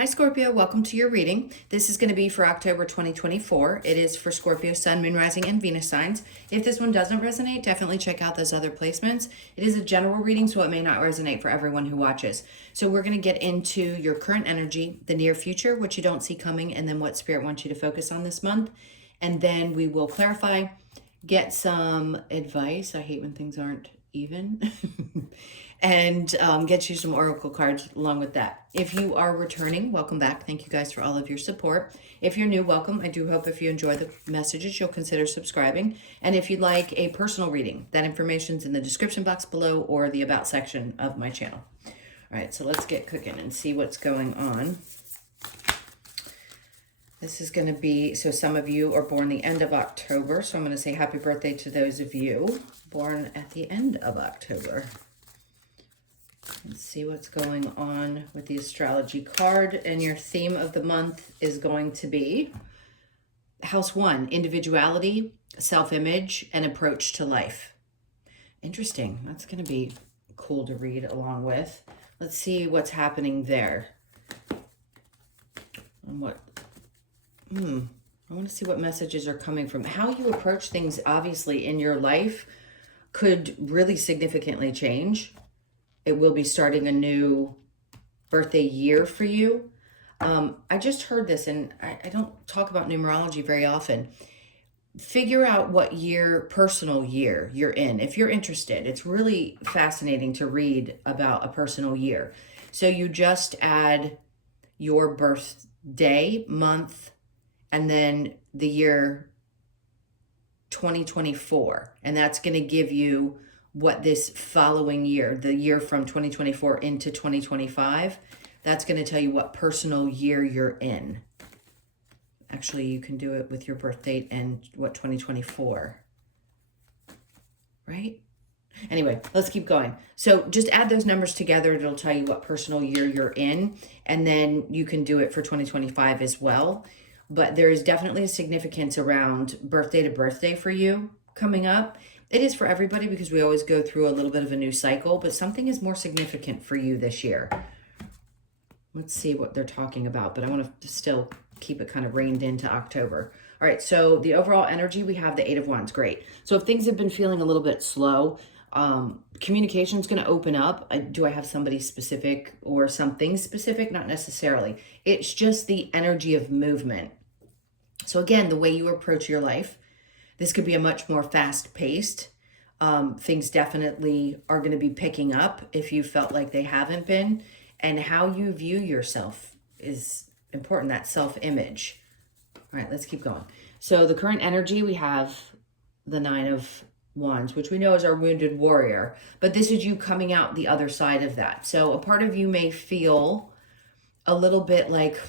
Hi Scorpio, welcome to your reading. This is going to be for October 2024. It is for Scorpio, Sun, Moon, Rising, and Venus signs. If this one doesn't resonate, definitely check out those other placements. It is a general reading, so it may not resonate for everyone who watches. So we're going to get into your current energy, the near future, what you don't see coming, and then what Spirit wants you to focus on this month. And then we will clarify, get some advice. I hate when things aren't even. And get you some oracle cards along with that. If you are returning, welcome back. Thank you guys for all of your support. If you're new, welcome. I do hope if you enjoy the messages, you'll consider subscribing. And if you'd like a personal reading, that information's in the description box below or the about section of my channel. All right, so let's get cooking and see what's going on. This is going to be, so some of you are born the end of October, so I'm going to say happy birthday to those of you born at the end of October. Let's see what's going on with the astrology card. And your theme of the month is going to be House 1, individuality, self-image, and approach to life. Interesting. That's going to be cool to read along with. Let's see what's happening there. And what... I want to see what messages are coming from. How you approach things, obviously, in your life could really significantly change. It will be starting a new birthday year for you. I just heard this, and I don't talk about numerology very often. Figure out what year, personal year you're in. If you're interested, it's really fascinating to read about a personal year. So you just add your birthday, month, and then the year 2024. And that's going to give you what this following year, the year from 2024 into 2025, that's going to tell you what personal year you're in. Actually, you can do it with your birth date and what 2024, right? Anyway, let's keep going. So just add those numbers together. It'll tell you what personal year you're in, and then you can do it for 2025 as well. But there is definitely a significance around birthday to birthday for you coming up. It is for everybody because we always go through a little bit of a new cycle, but something is more significant for you this year. Let's see what they're talking about, but I want to still keep it kind of reined into October. All right, so the overall energy, we have the 8 of Wands. Great. So if things have been feeling a little bit slow, communication is going to open up. Do I have somebody specific or something specific? Not necessarily. It's just the energy of movement. So again, the way you approach your life, this could be a much more fast-paced. Things definitely are going to be picking up if you felt like they haven't been. And how you view yourself is important, that self-image. All right, let's keep going. So the current energy, we have the 9 of Wands, which we know is our wounded warrior. But this is you coming out the other side of that. So a part of you may feel a little bit like,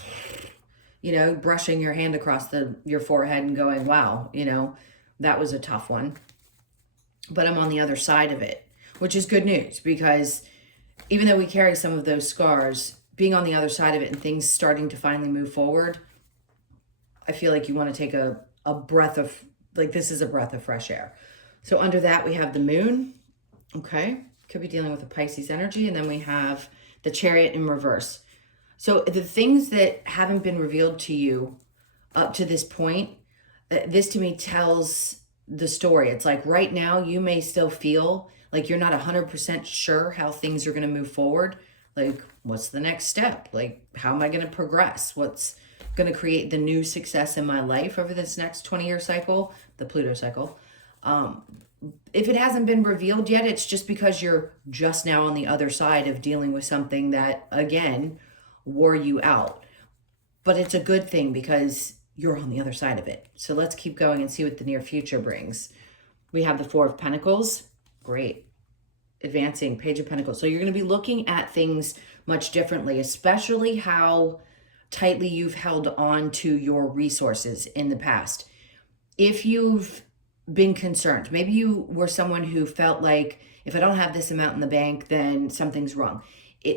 you know, brushing your hand across your forehead and going, wow, you know, that was a tough one, but I'm on the other side of it, which is good news because even though we carry some of those scars, being on the other side of it and things starting to finally move forward, I feel like you want to take a breath of, like, this is a breath of fresh air. So under that, we have the moon. Okay. Could be dealing with a Pisces energy. And then we have the Chariot in reverse. So the things that haven't been revealed to you up to this point, this to me tells the story. It's like right now you may still feel like you're not 100% sure how things are going to move forward. Like, what's the next step? Like, how am I going to progress? What's going to create the new success in my life over this next 20-year cycle, the Pluto cycle? If it hasn't been revealed yet, it's just because you're just now on the other side of dealing with something that, again, wore you out. But it's a good thing because you're on the other side of it. So let's keep going and see what the near future brings. We have the 4 of Pentacles. Great. Advancing, Page of Pentacles. So you're going to be looking at things much differently, especially how tightly you've held on to your resources in the past. If you've been concerned, maybe you were someone who felt like, if I don't have this amount in the bank, then something's wrong.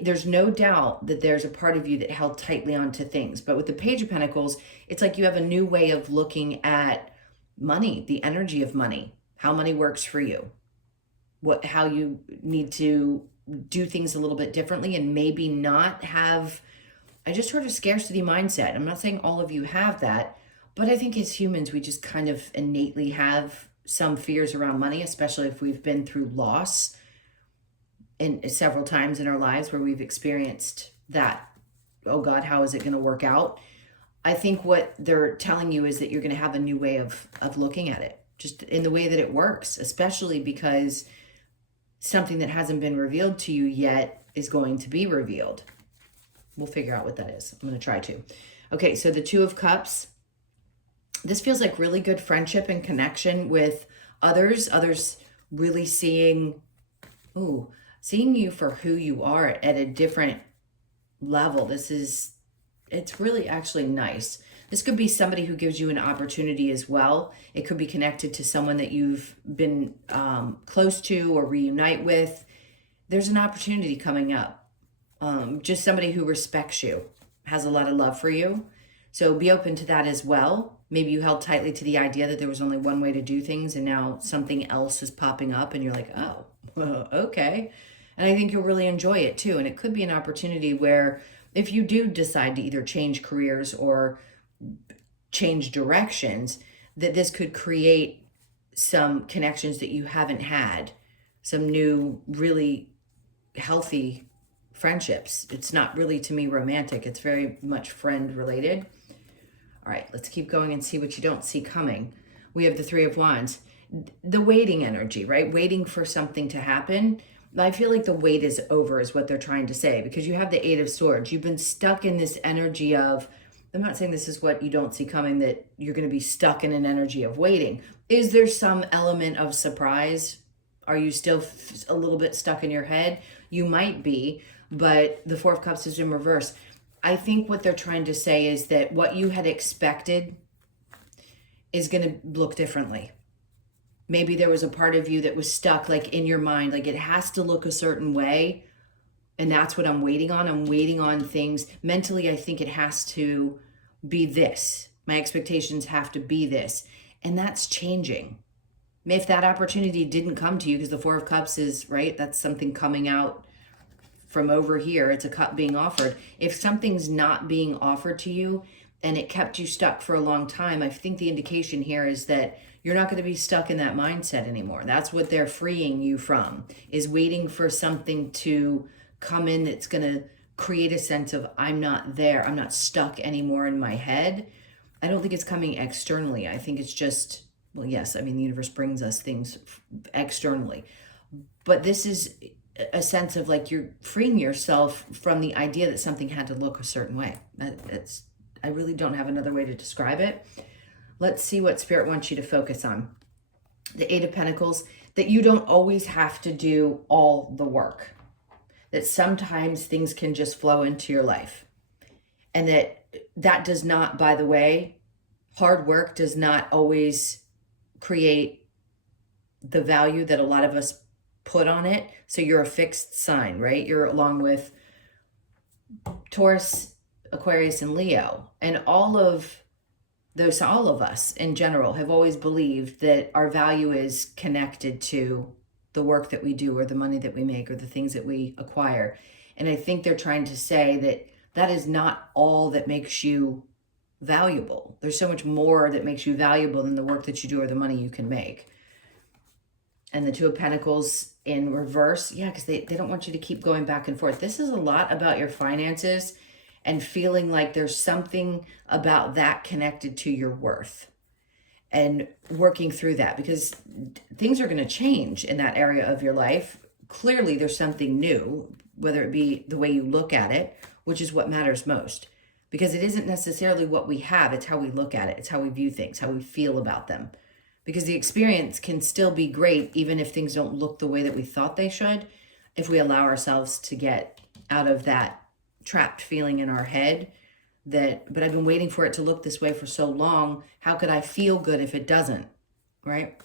There's no doubt that there's a part of you that held tightly onto things. But with the Page of Pentacles, it's like you have a new way of looking at money, the energy of money, how money works for you, how you need to do things a little bit differently and maybe not have I just heard a scarcity mindset. I'm not saying all of you have that, but I think as humans, we just kind of innately have some fears around money, especially if we've been through loss in several times in our lives where we've experienced that. Oh God, how is it going to work out? I think what they're telling you is that you're going to have a new way of looking at it, just in the way that it works, especially because something that hasn't been revealed to you yet is going to be revealed. We'll figure out what that is. I'm going to try to. Okay, so the Two of Cups. This feels like really good friendship and connection with others. Others really seeing you for who you are at a different level. It's really actually nice. This could be somebody who gives you an opportunity as well. It could be connected to someone that you've been close to or reunite with. There's an opportunity coming up. Just somebody who respects you, has a lot of love for you. So be open to that as well. Maybe you held tightly to the idea that there was only one way to do things and now something else is popping up and you're like, oh, well, okay. And I think you'll really enjoy it too. And it could be an opportunity where if you do decide to either change careers or change directions, that this could create some connections that you haven't had, some new, really healthy friendships. It's not really, to me, romantic. It's very much friend related. All right, let's keep going and see what you don't see coming. We have the Three of Wands. The waiting energy, right? Waiting for something to happen. I feel like the wait is over is what they're trying to say, because you have the Eight of Swords. You've been stuck in this energy of, I'm not saying this is what you don't see coming, that you're going to be stuck in an energy of waiting. Is there some element of surprise? Are you still a little bit stuck in your head? You might be, but the Four of Cups is in reverse. I think what they're trying to say is that what you had expected is going to look differently. Maybe there was a part of you that was stuck like in your mind, like it has to look a certain way. And that's what I'm waiting on. I'm waiting on things. Mentally, I think it has to be this. My expectations have to be this. And that's changing. If that opportunity didn't come to you, because the Four of Cups is, right, that's something coming out from over here. It's a cup being offered. If something's not being offered to you and it kept you stuck for a long time, I think the indication here is that you're not going to be stuck in that mindset anymore. That's what they're freeing you from, is waiting for something to come in that's going to create a sense of, I'm not there. I'm not stuck anymore in my head. I don't think it's coming externally. I think it's just, well, yes, I mean, the universe brings us things externally. But this is a sense of like you're freeing yourself from the idea that something had to look a certain way. I really don't have another way to describe it. Let's see what Spirit wants you to focus on. The Eight of Pentacles, that you don't always have to do all the work. That sometimes things can just flow into your life. And that does not, by the way, hard work does not always create the value that a lot of us put on it. So you're a fixed sign, right? You're along with Taurus, Aquarius, and Leo. And all of us in general have always believed that our value is connected to the work that we do or the money that we make or the things that we acquire. And I think they're trying to say that that is not all that makes you valuable. There's so much more that makes you valuable than the work that you do or the money you can make. And the Two of Pentacles in reverse, yeah, because they don't want you to keep going back and forth. This is a lot about your finances and feeling like there's something about that connected to your worth and working through that, because things are going to change in that area of your life. Clearly, there's something new, whether it be the way you look at it, which is what matters most, because it isn't necessarily what we have. It's how we look at it. It's how we view things, how we feel about them, because the experience can still be great, even if things don't look the way that we thought they should, if we allow ourselves to get out of that trapped feeling in our head that, but I've been waiting for it to look this way for so long. How could I feel good if it doesn't, right?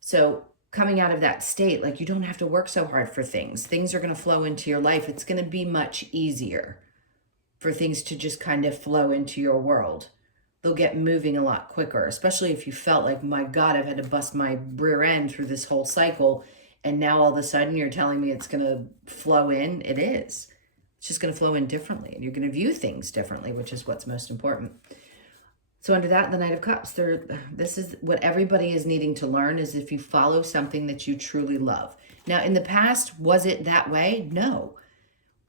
So coming out of that state, like you don't have to work so hard for things. Things are going to flow into your life. It's going to be much easier for things to just kind of flow into your world. They'll get moving a lot quicker, especially if you felt like, my God, I've had to bust my rear end through this whole cycle. And now all of a sudden you're telling me it's going to flow in. It is. It's just going to flow in differently, and you're going to view things differently, which is what's most important. So under that, the Knight of Cups, this is what everybody is needing to learn, is if you follow something that you truly love. Now, in the past, was it that way? No.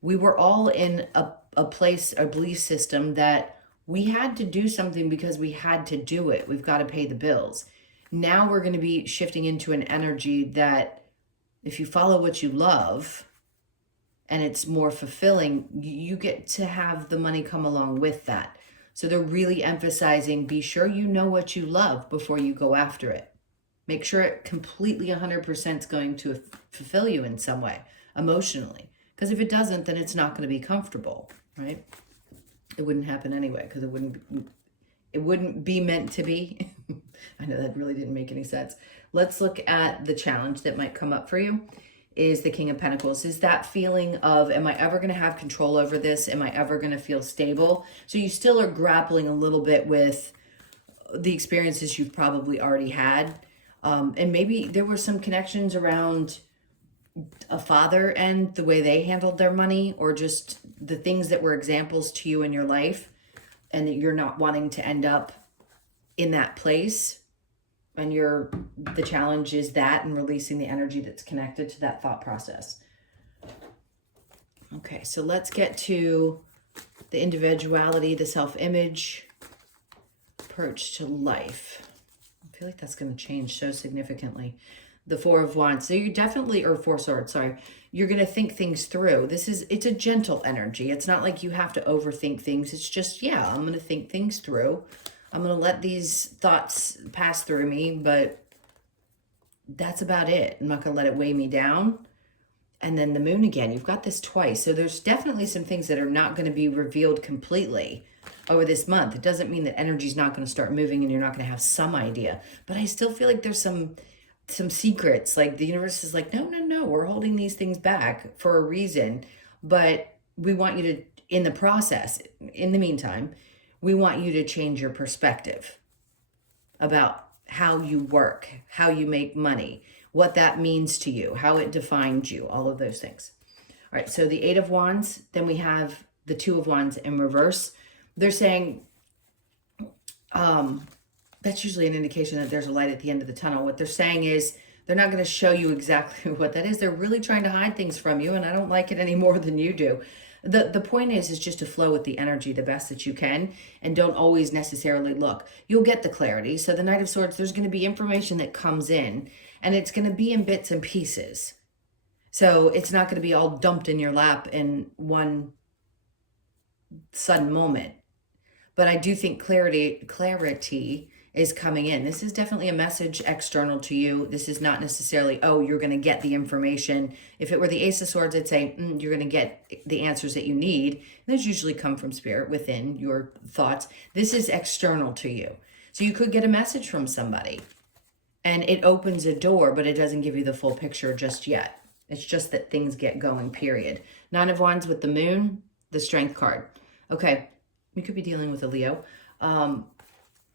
We were all in a place, a belief system that we had to do something because we had to do it. We've got to pay the bills. Now we're going to be shifting into an energy that if you follow what you love and it's more fulfilling, you get to have the money come along with that. So they're really emphasizing, be sure you know what you love before you go after it. Make sure it completely 100% is going to fulfill you in some way, emotionally. Because if it doesn't, then it's not going to be comfortable, right? It wouldn't happen anyway, because it wouldn't be meant to be. I know that really didn't make any sense. Let's look at the challenge that might come up for you. Is the King of Pentacles. Is that feeling of, am I ever going to have control over this? Am I ever going to feel stable? So you still are grappling a little bit with the experiences you've probably already had. And maybe there were some connections around a father and the way they handled their money, or just the things that were examples to you in your life, and that you're not wanting to end up in that place. And the challenge is that, and releasing the energy that's connected to that thought process. Okay, so let's get to the individuality, the self-image, approach to life. I feel like that's going to change so significantly. The Four of Wands. So you definitely, or Four Swords, sorry. You're going to think things through. It's a gentle energy. It's not like you have to overthink things. It's just, yeah, I'm going to think things through. I'm going to let these thoughts pass through me, but that's about it. I'm not going to let it weigh me down. And then the Moon again, you've got this twice. So there's definitely some things that are not going to be revealed completely over this month. It doesn't mean that energy's not going to start moving and you're not going to have some idea. But I still feel like there's some secrets. Like the universe is like, no, we're holding these things back for a reason. But we want you to, in the process, in the meantime, we want you to change your perspective about how you work, how you make money, what that means to you, how it defines you, all of those things. All right, so the Eight of Wands, then we have the Two of Wands in reverse. They're saying, that's usually an indication that there's a light at the end of the tunnel. What they're saying is they're not going to show you exactly what that is. They're really trying to hide things from you, and I don't like it any more than you do. The point is just to flow with the energy the best that you can, and don't always necessarily look. You'll get the clarity. So the Knight of Swords, there's going to be information that comes in, and it's going to be in bits and pieces. So it's not going to be all dumped in your lap in one sudden moment. But I do think clarity is coming in. This is definitely a message external to you. This is not necessarily, oh, you're going to get the information. If it were the Ace of Swords, I'd say you're going to get the answers that you need. Those usually come from spirit within your thoughts. This is external to you. So you could get a message from somebody and it opens a door, but it doesn't give you the full picture just yet. It's just that things get going, period. Nine of Wands with the Moon, the Strength card. Okay, you could be dealing with a Leo.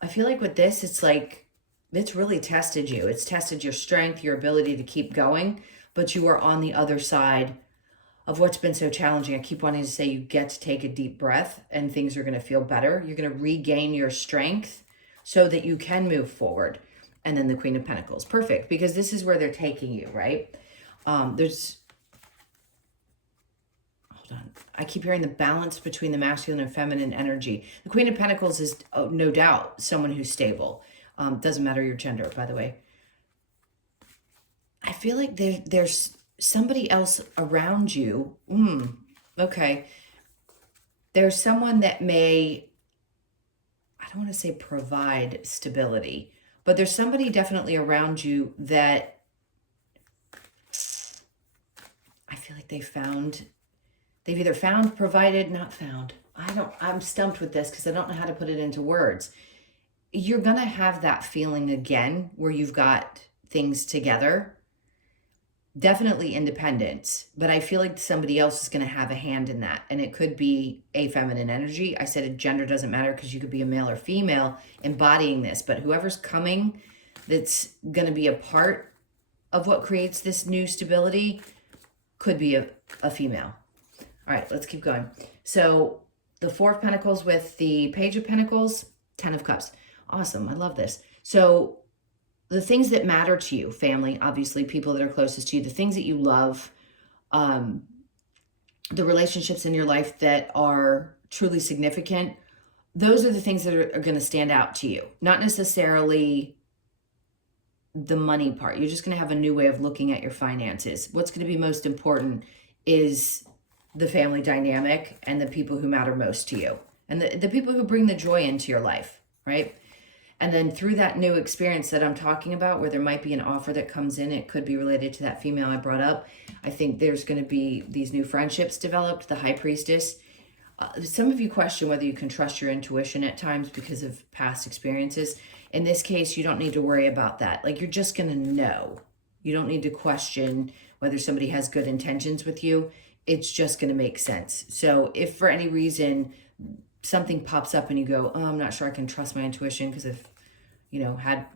I feel like with this, it's like, it's really tested you. It's tested your strength, your ability to keep going, but you are on the other side of what's been so challenging. I keep wanting to say you get to take a deep breath and things are going to feel better. You're going to regain your strength so that you can move forward. And then the Queen of Pentacles. Perfect, because this is where they're taking you, right? Hold on. I keep hearing the balance between the masculine and feminine energy. The Queen of Pentacles is no doubt someone who's stable. Doesn't matter your gender, by the way. I feel like there's somebody else around you. Okay. There's someone that may, I don't want to say provide stability, but there's somebody definitely around you that I feel like they've either found, provided, not found. I'm stumped with this because I don't know how to put it into words. You're going to have that feeling again where you've got things together. Definitely independence, but I feel like somebody else is going to have a hand in that. And it could be a feminine energy. I said a gender doesn't matter because you could be a male or female embodying this, but whoever's coming that's going to be a part of what creates this new stability could be a female. All right, let's keep going. So the Four of Pentacles with the Page of Pentacles, 10 of Cups. Awesome. I love this. So the things that matter to you, family, obviously people that are closest to you, the things that you love, the relationships in your life that are truly significant, those are the things that are going to stand out to you. Not necessarily the money part. You're just going to have a new way of looking at your finances. What's going to be most important is the family dynamic and the people who matter most to you. And the people who bring the joy into your life, right? And then through that new experience that I'm talking about, where there might be an offer that comes in, it could be related to that female I brought up. I think there's going to be these new friendships developed, the High Priestess. Some of you question whether you can trust your intuition at times because of past experiences. In this case, you don't need to worry about that. Like, you're just going to know. You don't need to question whether somebody has good intentions with you. It's just going to make sense. So if for any reason something pops up and you go, oh, I'm not sure I can trust my intuition because I've, had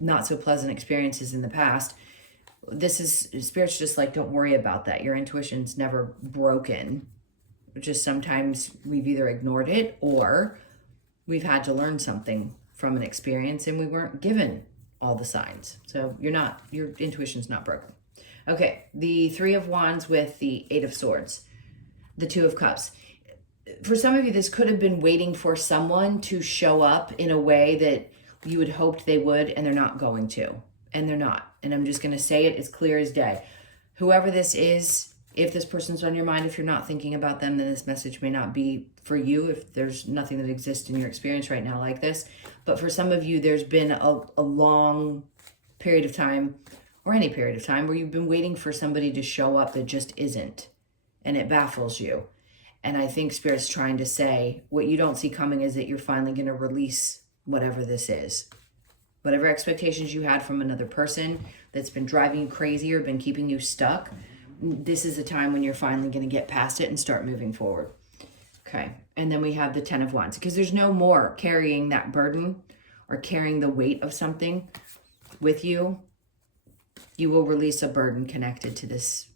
not so pleasant experiences in the past, this is, Spirit's just like, don't worry about that. Your intuition's never broken. Just sometimes we've either ignored it or we've had to learn something from an experience and we weren't given all the signs. So your intuition's not broken. Okay, the Three of Wands with the Eight of Swords, the Two of Cups. For some of you, this could have been waiting for someone to show up in a way that you had hoped they would, and they're not going to, and they're not. And I'm just going to say it as clear as day. Whoever this is, if this person's on your mind, if you're not thinking about them, then this message may not be for you if there's nothing that exists in your experience right now like this. But for some of you, there's been a long period of time, or any period of time, where you've been waiting for somebody to show up that just isn't, and it baffles you. And I think Spirit's trying to say, what you don't see coming is that you're finally going to release whatever this is. Whatever expectations you had from another person that's been driving you crazy or been keeping you stuck, this is the time when you're finally going to get past it and start moving forward. Okay, and then we have the Ten of Wands, because there's no more carrying that burden or carrying the weight of something with you. You will release a burden connected to this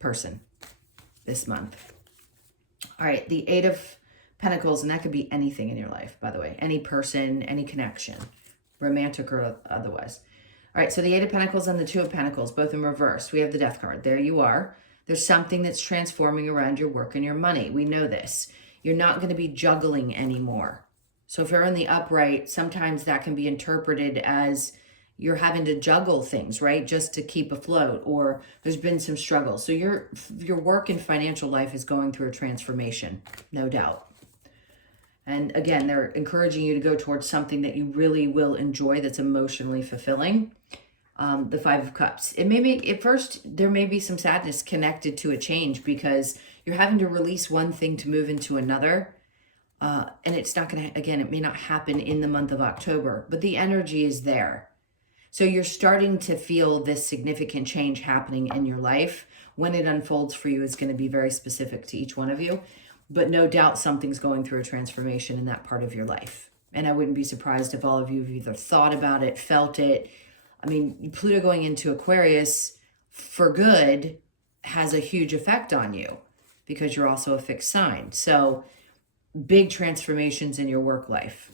person this month. All right, the Eight of Pentacles, and that could be anything in your life, by the way. Any person, any connection, romantic or otherwise. All right, so the Eight of Pentacles and the Two of Pentacles, both in reverse. We have the Death card. There you are. There's something that's transforming around your work and your money. We know this. You're not going to be juggling anymore. So if you're in the upright, sometimes that can be interpreted as you're having to juggle things, right? Just to keep afloat, or there's been some struggle. So your work and financial life is going through a transformation, no doubt. And again, they're encouraging you to go towards something that you really will enjoy, that's emotionally fulfilling. The Five of Cups. It may be, at first, there may be some sadness connected to a change because you're having to release one thing to move into another. And it's not going to, again, it may not happen in the month of October, but the energy is there. So you're starting to feel this significant change happening in your life. When it unfolds for you is going to be very specific to each one of you. But no doubt something's going through a transformation in that part of your life. And I wouldn't be surprised if all of you have either thought about it, felt it. I mean, Pluto going into Aquarius for good has a huge effect on you because you're also a fixed sign. So big transformations in your work life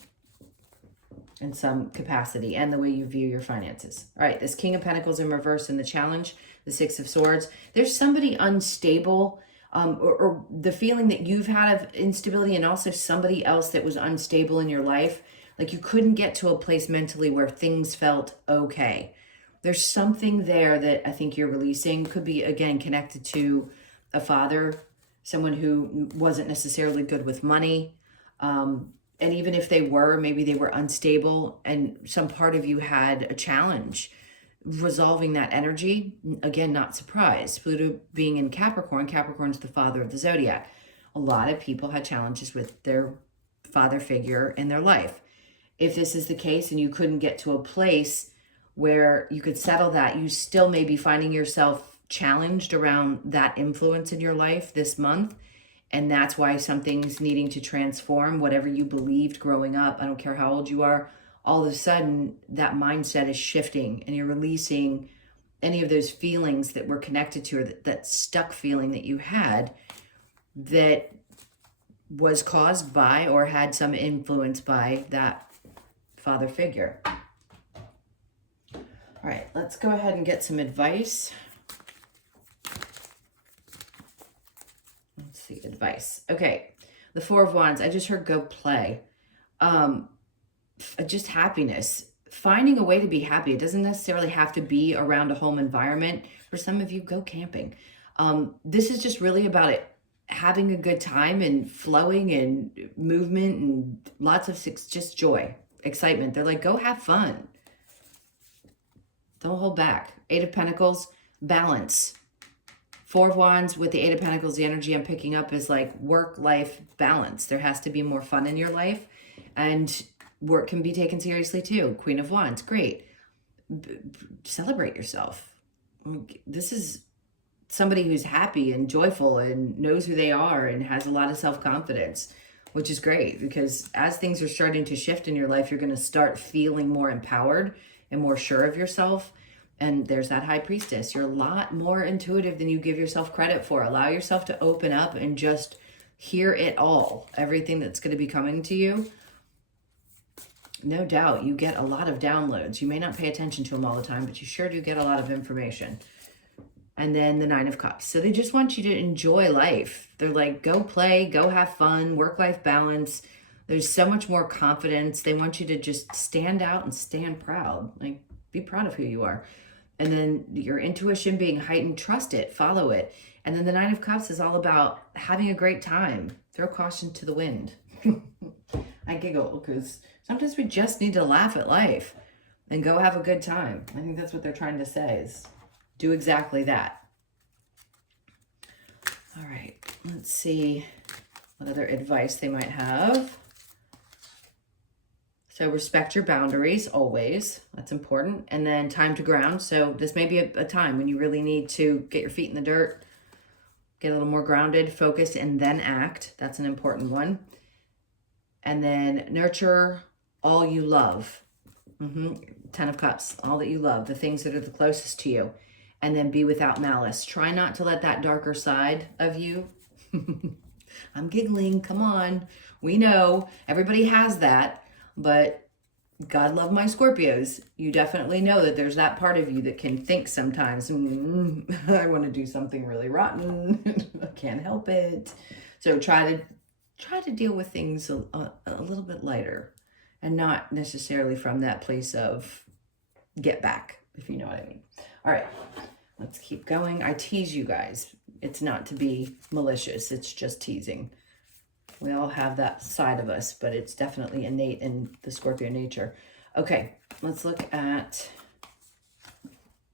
in some capacity, and the way you view your finances. All right, this King of Pentacles in reverse in the challenge, the Six of Swords. There's somebody unstable, or the feeling that you've had of instability, and also somebody else that was unstable in your life. Like you couldn't get to a place mentally where things felt okay. There's something there that I think you're releasing. Could be, again, connected to a father, someone who wasn't necessarily good with money. And even if they were, maybe they were unstable and some part of you had a challenge resolving that energy. Again, not surprised. Pluto being in Capricorn, Capricorn's the father of the zodiac. A lot of people had challenges with their father figure in their life. If this is the case and you couldn't get to a place where you could settle that, you still may be finding yourself challenged around that influence in your life this month. And that's why something's needing to transform. Whatever you believed growing up, I don't care how old you are, all of a sudden that mindset is shifting and you're releasing any of those feelings that were connected to, or that stuck feeling that you had. that was caused by or had some influence by that father figure. All right, let's go ahead and get some advice. Let's see, advice. Okay, the Four of Wands. I just heard go play. Just happiness. Finding a way to be happy. It doesn't necessarily have to be around a home environment. For some of you, go camping. This is just really about it. Having a good time and flowing and movement and lots of just joy, excitement. They're like, go have fun. Don't hold back. Eight of Pentacles, balance. Four of Wands with the Eight of Pentacles, the energy I'm picking up is like work-life balance. There has to be more fun in your life, and work can be taken seriously too. Queen of Wands, great. Celebrate yourself. This is somebody who's happy and joyful and knows who they are and has a lot of self-confidence, which is great, because as things are starting to shift in your life, you're going to start feeling more empowered and more sure of yourself. And there's that High Priestess. You're a lot more intuitive than you give yourself credit for. Allow yourself to open up and just hear it all, everything that's going to be coming to you. No doubt you get a lot of downloads. You may not pay attention to them all the time, but you sure do get a lot of information. And then the Nine of Cups. So they just want you to enjoy life. They're like, go play, go have fun, work-life balance. There's so much more confidence. They want you to just stand out and stand proud. Like, be proud of who you are. And then your intuition being heightened, trust it, follow it. And then the Nine of Cups is all about having a great time. Throw caution to the wind. I giggle because sometimes we just need to laugh at life and go have a good time. I think that's what they're trying to say, is do exactly that. All right, let's see what other advice they might have. So respect your boundaries always. That's important. And then time to ground. So this may be a time when you really need to get your feet in the dirt, get a little more grounded, focus, and then act. That's an important one. And then nurture all you love. Ten of Cups, all that you love, the things that are the closest to you. And then be without malice. Try not to let that darker side of you. I'm giggling, come on. We know everybody has that, but God love my Scorpios. You definitely know that there's that part of you that can think sometimes, I want to do something really rotten. I can't help it. So try to deal with things a little bit lighter, and not necessarily from that place of get back, if you know what I mean. All right, let's keep going. I tease you guys. It's not to be malicious. It's just teasing. We all have that side of us, but it's definitely innate in the Scorpio nature. Okay, let's look at,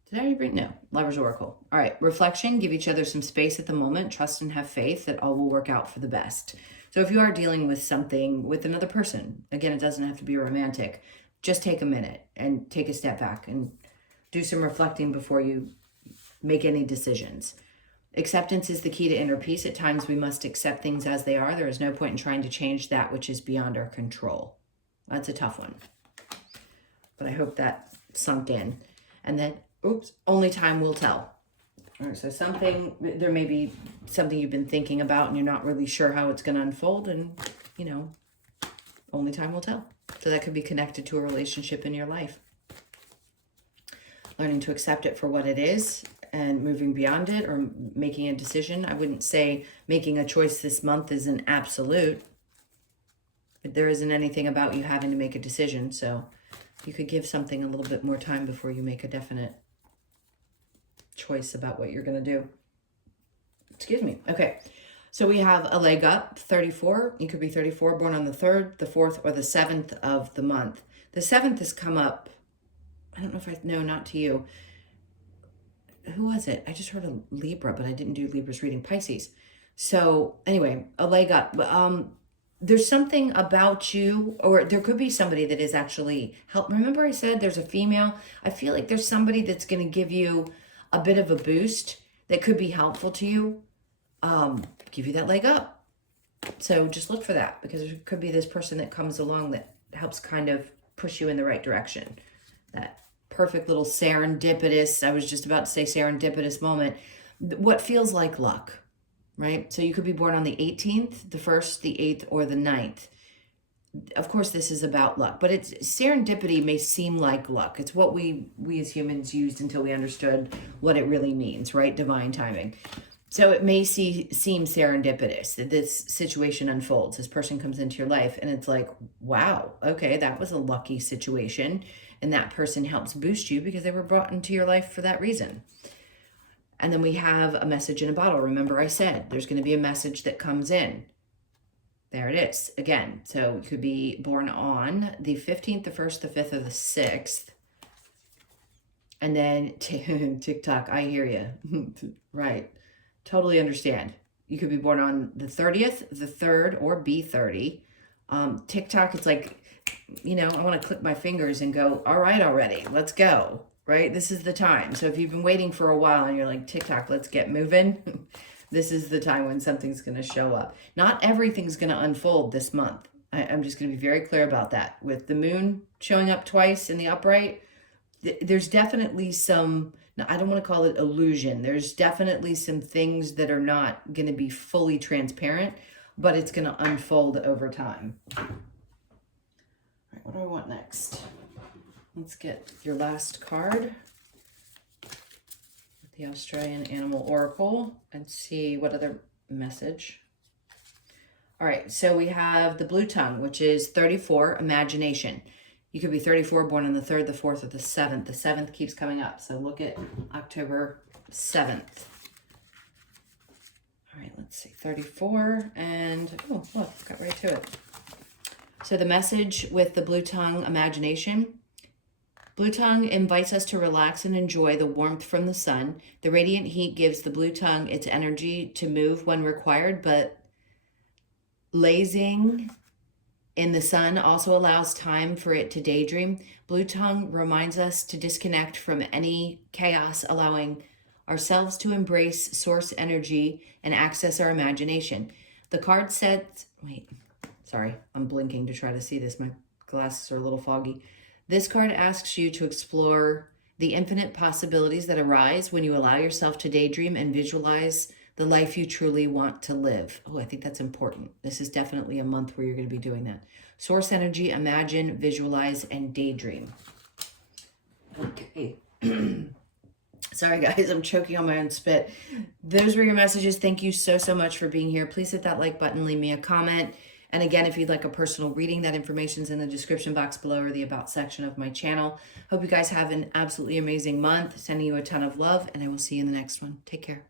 did I already bring? No, Lover's Oracle. All right, reflection, give each other some space at the moment. Trust and have faith that all will work out for the best. So if you are dealing with something with another person, again, it doesn't have to be romantic. Just take a minute and take a step back and do some reflecting before you make any decisions. Acceptance is the key to inner peace. At times we must accept things as they are. There is no point in trying to change that which is beyond our control. That's a tough one, but I hope that sunk in. And then, oops, only time will tell. All right, so there may be something you've been thinking about and you're not really sure how it's going to unfold, and, you know, only time will tell. So that could be connected to a relationship in your life. Learning to accept it for what it is and moving beyond it, or making a decision. I wouldn't say making a choice this month is an absolute, but there isn't anything about you having to make a decision. So you could give something a little bit more time before you make a definite choice about what you're going to do. Excuse me. Okay. So we have a leg up, 34. You could be 34, born on the 3rd, the 4th, or the 7th of the month. The 7th has come up. I don't know if no, not to you. Who was it? I just heard a Libra, but I didn't do Libra's reading. Pisces. So anyway, a leg up. There's something about you, or there could be somebody that is actually help. Remember I said there's a female. I feel like there's somebody that's going to give you a bit of a boost that could be helpful to you. Give you that leg up. So just look for that, because there could be this person that comes along that helps kind of push you in the right direction. That perfect little serendipitous, I was just about to say serendipitous moment, what feels like luck. right? So you could be born on the 18th, the 1st, the 8th, or the 9th. Of course, this is about luck, but it's serendipity may seem like luck. It's what we as humans used until we understood what it really means, right? Divine timing. So it may seem serendipitous that this situation unfolds. This person comes into your life and it's like, wow, okay, that was a lucky situation. And that person helps boost you because they were brought into your life for that reason. And then we have a message in a bottle. Remember I said there's going to be a message that comes in. There it is again. So you could be born on the 15th, the 1st, the 5th, or the 6th. And then TikTok, I hear you. Right. Totally understand. You could be born on the 30th, the 3rd, or B30. TikTok, it's like, you know, I want to click my fingers and go, all right, already, let's go, right? This is the time. So if you've been waiting for a while and you're like, TikTok, let's get moving. This is the time when something's going to show up. Not everything's going to unfold this month. I'm just going to be very clear about that. With the moon showing up twice in the upright, there's definitely some, now I don't want to call it illusion. There's definitely some things that are not going to be fully transparent, but it's going to unfold over time. All right, what do I want next? Let's get your last card. The Australian Animal Oracle, and see what other message. All right, so we have the blue tongue, which is 34, imagination. You could be 34, born on the 3rd, the 4th, or the 7th. The 7th keeps coming up, so look at October 7th. All right, let's see, 34, and oh, look, got right to it. So the message with the blue tongue, imagination. Blue tongue invites us to relax and enjoy the warmth from the sun. The radiant heat gives the blue tongue its energy to move when required, but lazing in the sun also allows time for it to daydream. Blue tongue reminds us to disconnect from any chaos, allowing ourselves to embrace source energy and access our imagination. The card sets, wait, sorry, I'm blinking to try to see this. My glasses are a little foggy. This card asks you to explore the infinite possibilities that arise when you allow yourself to daydream and visualize the life you truly want to live. Oh, I think that's important. This is definitely a month where you're going to be doing that. Source energy, imagine, visualize, and daydream. Okay. Sorry, guys, I'm choking on my own spit. Those were your messages. Thank you so, so much for being here. Please hit that like button, leave me a comment. And again, if you'd like a personal reading, that information's in the description box below or the About section of my channel. Hope you guys have an absolutely amazing month. Sending you a ton of love, and I will see you in the next one. Take care.